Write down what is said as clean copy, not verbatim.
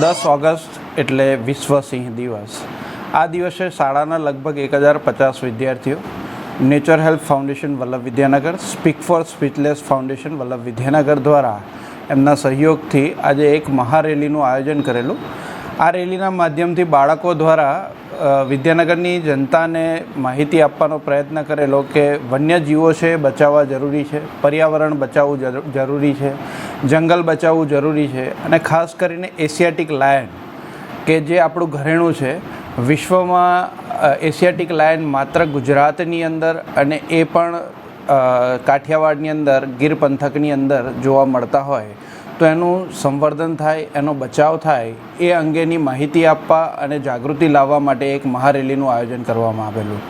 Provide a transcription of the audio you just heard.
10 August એટલે વિશ્વ સિંહ દિવસ। આ દિવસે શાળાના લગભગ 1050 વિદ્યાર્થીઓ nature health foundation Vallabh Vidyanagar, speak for speechless foundation Vallabh Vidyanagar દ્વારા એમના સહયોગથી આજે એક મહારેલીનું આયોજન કરેલું। આ રેલીના માધ્યમથી બાળકો દ્વારા વિદ્યાનગરની જનતાને માહિતી આપવાનો પ્રયત્ન કરેલો કે વન્યજીવો છે બચાવવા જરૂરી છે, પર્યાવરણ બચાવવું જરૂરી છે, જંગલ બચાવવું જરૂરી છે અને ખાસ કરીને એશિયાટિક લાયન કે જે આપણું ઘરેણું છે, વિશ્વમાં એશિયાટિક લાયન માત્ર ગુજરાતની અંદર અને એ પણ કાઠિયાવાડની અંદર ગીર પંથકની અંદર જોવા મળતા હોય તો એનું સંવર્ધન થાય, એનો બચાવ થાય એ અંગેની માહિતી આપવા અને જાગૃતિ લાવવા માટે એક મહારેલીનું આયોજન કરવામાં આવેલું।